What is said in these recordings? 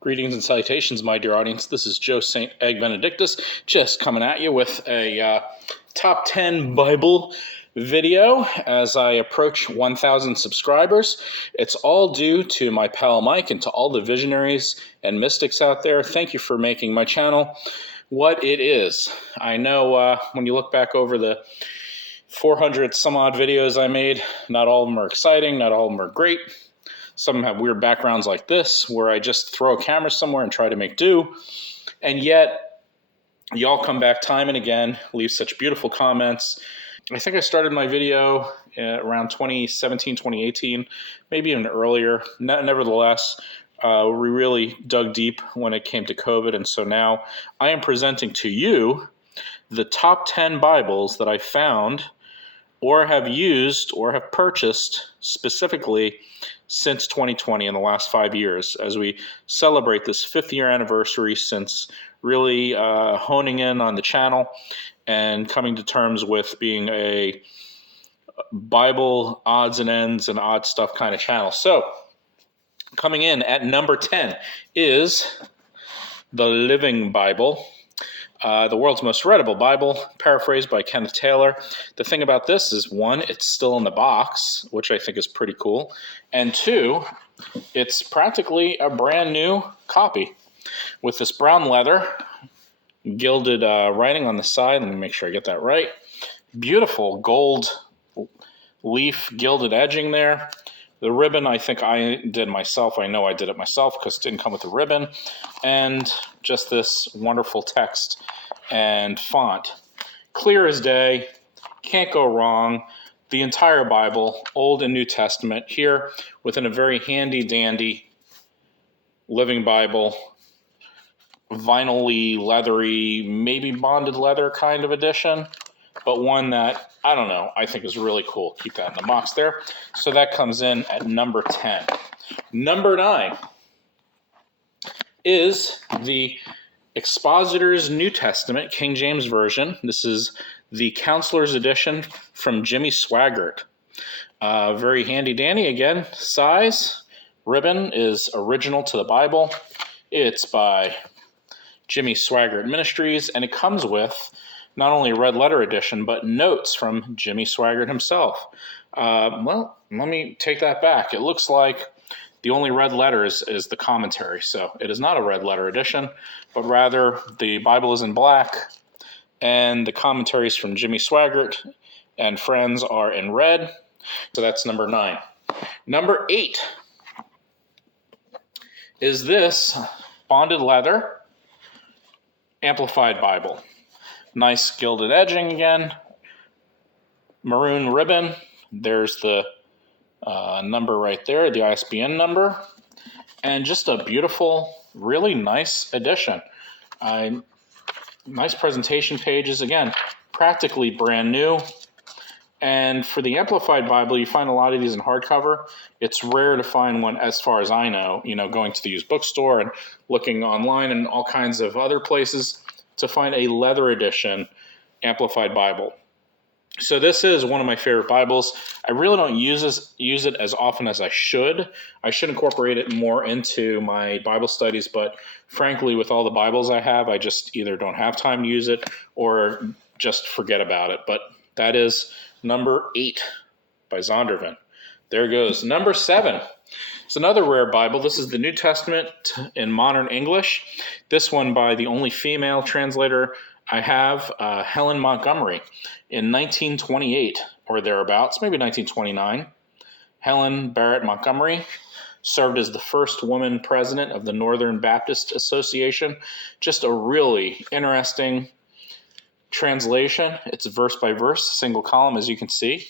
Greetings and salutations, my dear audience. This is Joe St. Egg Benedictus, just coming at you with a top 10 Bible video as I approach 1,000 subscribers. It's all due to my pal Mike and to all the visionaries and mystics out there. Thank you for making my channel what it is. I know when you look back over the 400 some odd videos I made, not all of them are exciting, not all of them are great. Some of them have weird backgrounds like this, where I just throw a camera somewhere and try to make do. And yet, y'all come back time and again, leave such beautiful comments. I think I started my video around 2017, 2018, maybe even earlier. Nevertheless, we really dug deep when it came to COVID. And so now I am presenting to you the top 10 Bibles that I found or have used or have purchased specifically since 2020 in the last 5 years, as we celebrate this 5th year anniversary since really honing in on the channel and coming to terms with being a Bible odds and ends and odd stuff kind of channel. So coming in at number 10 is the Living Bible. The world's most readable Bible, paraphrased by Kenneth Taylor. The thing about this is, one, it's still in the box, which I think is pretty cool. And two, it's practically a brand new copy with this brown leather, gilded writing on the side. Let me make sure I get that right. Beautiful gold leaf gilded edging there. The ribbon, I think I did myself. I know I did it myself because it didn't come with the ribbon. And just this wonderful text and font. Clear as day, can't go wrong. The entire Bible, Old and New Testament, here within a very handy-dandy Living Bible, vinyl-y, leathery, maybe bonded leather kind of edition, but one that, I don't know, I think is really cool. Keep that in the box there. So that comes in at number 10. Number 9 is the Expositors New Testament, King James Version. This is the Counselor's Edition from Jimmy Swaggart. Very handy-dandy, again, size. Ribbon is original to the Bible. It's by Jimmy Swaggart Ministries, and it comes with not only a red letter edition, but notes from Jimmy Swaggart himself. Well, let me take that back. It looks like the only red letter is the commentary. So it is not a red letter edition, but rather the Bible is in black, and the commentaries from Jimmy Swaggart and friends are in red. So that's number 9. Number 8 is this bonded leather Amplified Bible. Nice gilded edging again, maroon ribbon. There's the number right there, the ISBN number, and just a beautiful, really nice edition. Nice presentation pages, again, practically brand new. And for the Amplified Bible, you find a lot of these in hardcover. It's rare to find one, as far as I know, going to the used bookstore and looking online and all kinds of other places to find a leather edition Amplified Bible. So this is one of my favorite Bibles. I really don't use it as often as I should. I should incorporate it more into my Bible studies, but frankly, with all the Bibles I have, I just either don't have time to use it or just forget about it. But that is number 8 by Zondervan. There goes. Number 7. It's another rare Bible. This is the New Testament in modern English. This one by the only female translator I have, Helen Montgomery, in 1928 or thereabouts, maybe 1929. Helen Barrett Montgomery served as the first woman president of the Northern Baptist Association. Just a really interesting translation. It's verse by verse, single column, as you can see.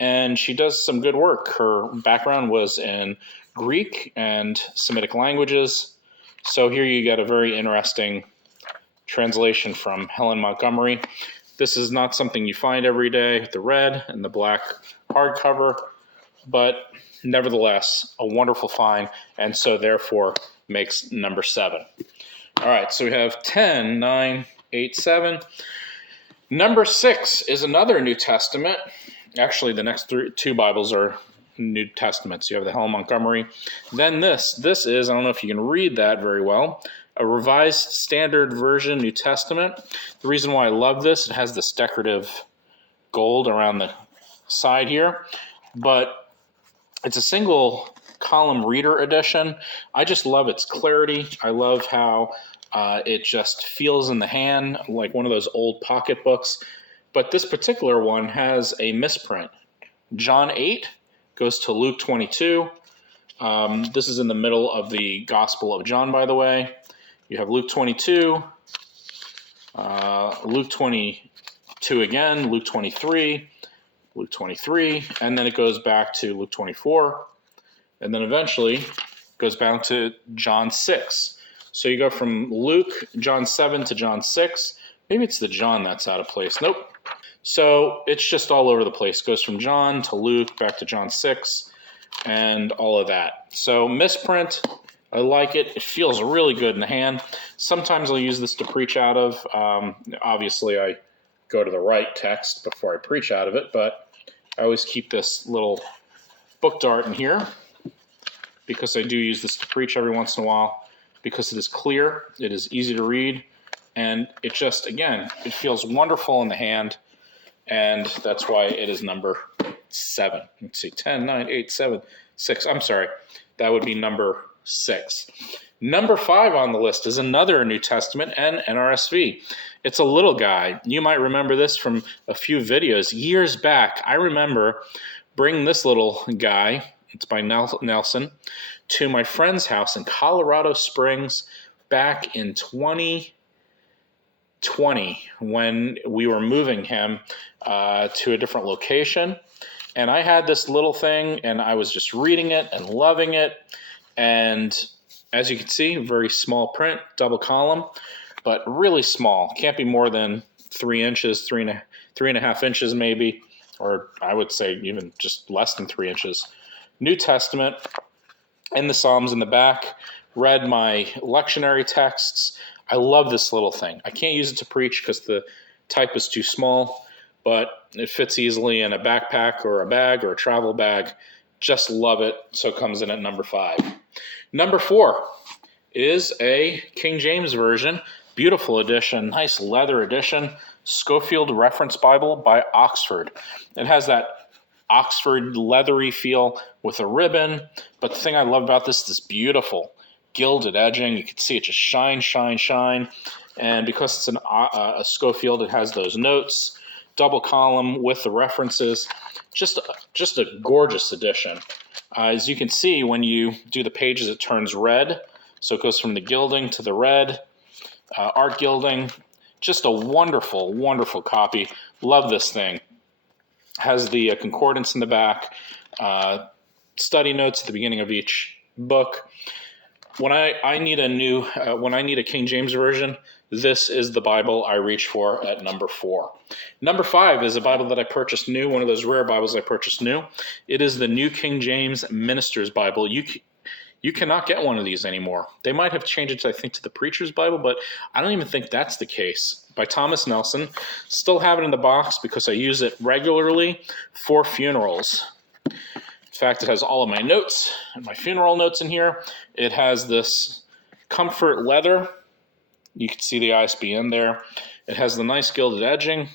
And she does some good work. Her background was in Greek and Semitic languages. So here you get a very interesting translation from Helen Montgomery. This is not something you find every day, the red and the black hardcover, but nevertheless, a wonderful find, and so therefore makes number 7. All right, so we have 10, 9, 8, 7. Number 6 is another New Testament. Actually, the next 2 Bibles are New Testaments. You have the Helen Montgomery. Then this is, I don't know if you can read that very well, a Revised Standard Version New Testament. The reason why I love this, it has this decorative gold around the side here, but it's a single column reader edition. I just love its clarity. I love how it just feels in the hand like one of those old pocket books. But this particular one has a misprint. John 8 goes to Luke 22. This is in the middle of the Gospel of John, by the way. You have Luke 22, Luke 22 again, Luke 23, Luke 23, and then it goes back to Luke 24, and then eventually goes down to John 6. So you go from Luke, John 7 to John 6. Maybe it's the John that's out of place. Nope. So it's just all over the place. It goes from John to Luke, back to John 6, and all of that. So misprint, I like it. It feels really good in the hand. Sometimes I'll use this to preach out of. Obviously, I go to the right text before I preach out of it, but I always keep this little book dart in here because I do use this to preach every once in a while because it is clear, it is easy to read, and it just, again, it feels wonderful in the hand. And that's why it is number 7. Let's see, 10, 9, 8, 7, 6. I'm sorry, that would be number 6. Number 5 on the list is another New Testament and NRSV. It's a little guy. You might remember this from a few videos years back. I remember bringing this little guy, it's by Nelson, to my friend's house in Colorado Springs back in 2020 when we were moving him to a different location. And I had this little thing and I was just reading it and loving it. And as you can see, very small print, double column, but really small. Can't be more than 3 inches, 3.5 inches maybe, or I would say even just less than 3 inches. New Testament and the Psalms in the back. Read my lectionary texts. I love this little thing. I can't use it to preach because the type is too small, but it fits easily in a backpack or a bag or a travel bag. Just love it. So it comes in at number 5. Number 4 is a King James Version. Beautiful edition, nice leather edition. Scoffield Reference Bible by Oxford. It has that Oxford leathery feel with a ribbon, but the thing I love about this is this beautiful gilded edging. You can see it just shine, shine, shine. And because it's a Scoffield, it has those notes, double column with the references. Just a gorgeous edition. As you can see, when you do the pages, it turns red. So it goes from the gilding to the red, art gilding. Just a wonderful, wonderful copy. Love this thing. Has the concordance in the back, study notes at the beginning of each book. When I need a King James Version, this is the Bible I reach for at number 4. Number 5 is a Bible that I purchased new, one of those rare Bibles I purchased new. It is the New King James Minister's Bible. You cannot get one of these anymore. They might have changed it, I think, to the Preacher's Bible, but I don't even think that's the case. By Thomas Nelson. Still have it in the box because I use it regularly for funerals. In fact, it has all of my notes and my funeral notes in here. It has this comfort leather. You can see the ISBN there. It has the nice gilded edging.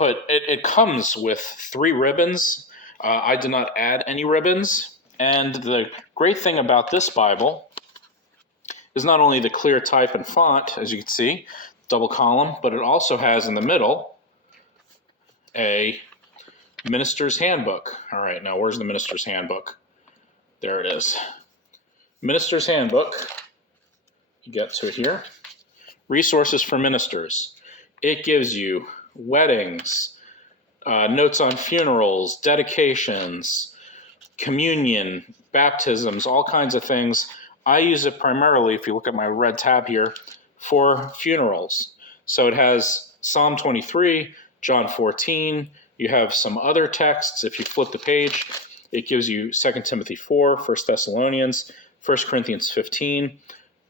It comes with 3 ribbons. I did not add any ribbons. And the great thing about this Bible is not only the clear type and font, as you can see, double column, but it also has in the middle a Minister's Handbook. All right, now where's the Minister's Handbook? There it is. Minister's Handbook. You get to it here. Resources for ministers. It gives you weddings, notes on funerals, dedications, communion, baptisms, all kinds of things. I use it primarily, if you look at my red tab here, for funerals. So it has Psalm 23, John 14. You have some other texts. If you flip the page, it gives you 2 Timothy 4, 1 Thessalonians, 1 Corinthians 15,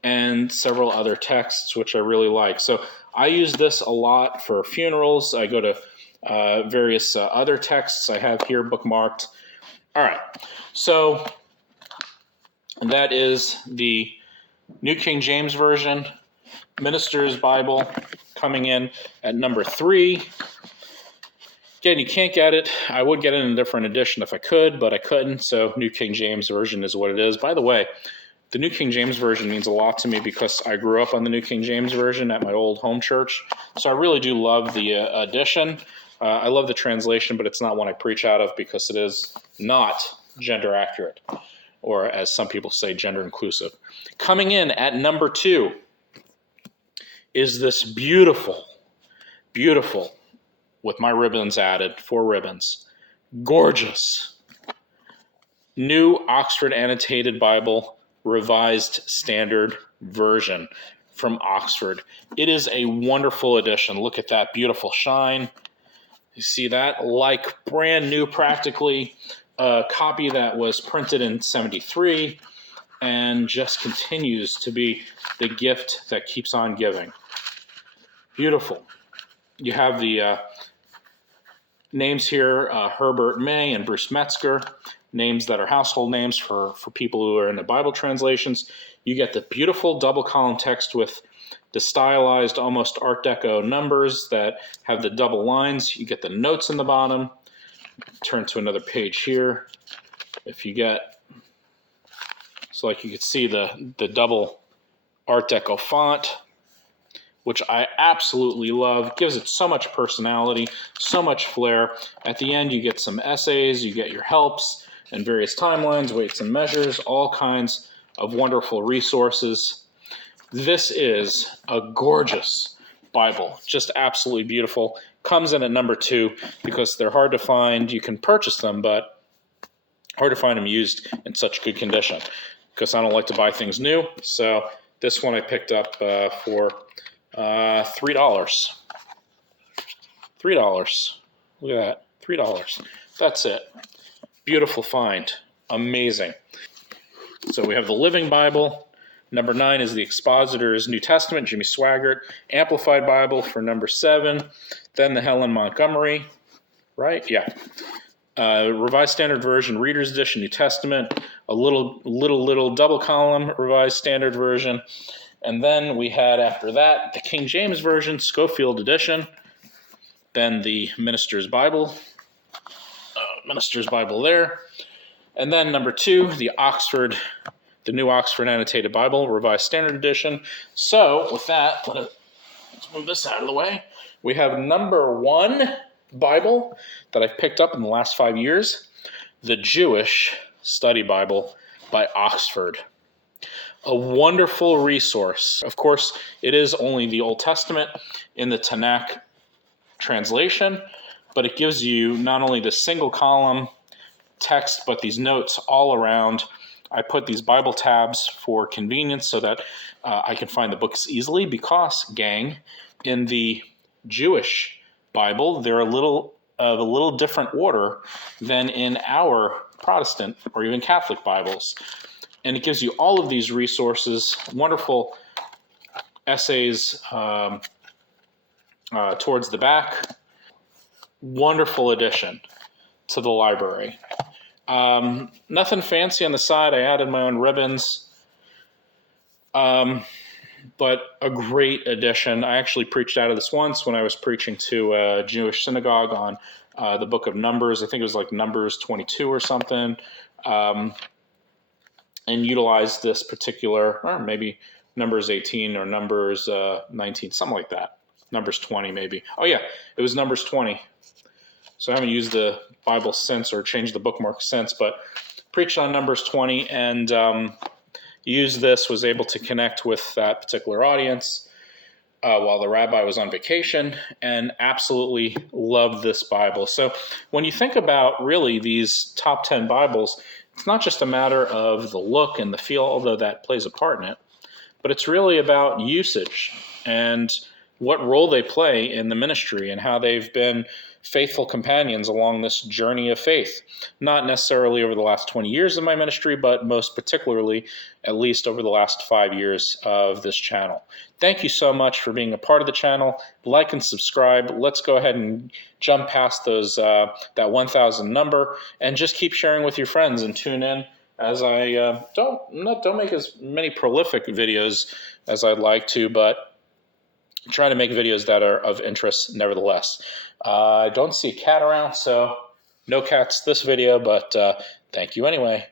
and several other texts, which I really like. So I use this a lot for funerals. I go to various other texts I have here bookmarked All right, so that is the New King James Version, Minister's Bible, coming in at number 3. Again, you can't get it. I would get it in a different edition if I could, but I couldn't, so New King James Version is what it is. By the way, the New King James Version means a lot to me because I grew up on the New King James Version at my old home church, so I really do love the edition. I love the translation, but it's not one I preach out of because it is not gender accurate, or as some people say, gender inclusive. Coming in at number 2 is this beautiful, with my ribbons added, 4 ribbons, gorgeous, New Oxford Annotated Bible, Revised Standard Version from Oxford. It is a wonderful edition. Look at that beautiful shine. You see that? Like brand new practically. A copy that was printed in 73 and just continues to be the gift that keeps on giving. Beautiful. You have the names here, Herbert May and Bruce Metzger, names that are household names for people who are into Bible translations. You get the beautiful double column text with the stylized, almost Art Deco numbers that have the double lines. You get the notes in the bottom. Turn to another page here. If you get, so like you can see the double Art Deco font, which I absolutely love. Gives it so much personality, so much flair. At the end, you get some essays, you get your helps and various timelines, weights and measures, all kinds of wonderful resources. This is a gorgeous Bible, just absolutely beautiful. Comes in at number 2 because they're hard to find. You can purchase them, but hard to find them used in such good condition because I don't like to buy things new. So this one I picked up for $3. $3. Look at that. $3. That's it. Beautiful find. Amazing. So we have the Living Bible. Number 9 is the Expositors New Testament, Jimmy Swaggart. Amplified Bible for number 7. Then the Helen Montgomery, right? Yeah. Revised Standard Version, Reader's Edition, New Testament. A little double column Revised Standard Version. And then we had, after that, the King James Version, Schofield Edition. Then the Minister's Bible. Minister's Bible there. And then number 2, the New Oxford Annotated Bible, Revised Standard Edition. So with that, let's move this out of the way. We have number 1 Bible that I've picked up in the last 5 years, the Jewish Study Bible by Oxford. A wonderful resource. Of course, it is only the Old Testament in the Tanakh translation, but it gives you not only the single column text, but these notes all around. I put these Bible tabs for convenience so that I can find the books easily because, gang, in the Jewish Bible, they're a little different order than in our Protestant or even Catholic Bibles. And it gives you all of these resources, wonderful essays towards the back. Wonderful addition to the library. Nothing fancy on the side. I added my own ribbons. But a great addition. I actually preached out of this once when I was preaching to a Jewish synagogue on the book of Numbers. I think it was like Numbers 22 or something. And utilized this particular, or maybe Numbers 18 or Numbers 19, something like that. Numbers 20 maybe. Oh yeah, it was Numbers 20. So I haven't used the Bible since or changed the bookmark since, but preached on Numbers 20 and used this, was able to connect with that particular audience while the rabbi was on vacation, and absolutely loved this Bible. So when you think about really these top 10 Bibles, it's not just a matter of the look and the feel, although that plays a part in it, but it's really about usage and what role they play in the ministry and how they've been faithful companions along this journey of faith. Not necessarily over the last 20 years of my ministry, but most particularly, at least over the last 5 years of this channel. Thank you so much for being a part of the channel. Like and subscribe. Let's go ahead and jump past those that 1,000 number, and just keep sharing with your friends and tune in as I don't make as many prolific videos as I'd like to, but try to make videos that are of interest nevertheless. I don't see a cat around, so no cats this video, but thank you anyway.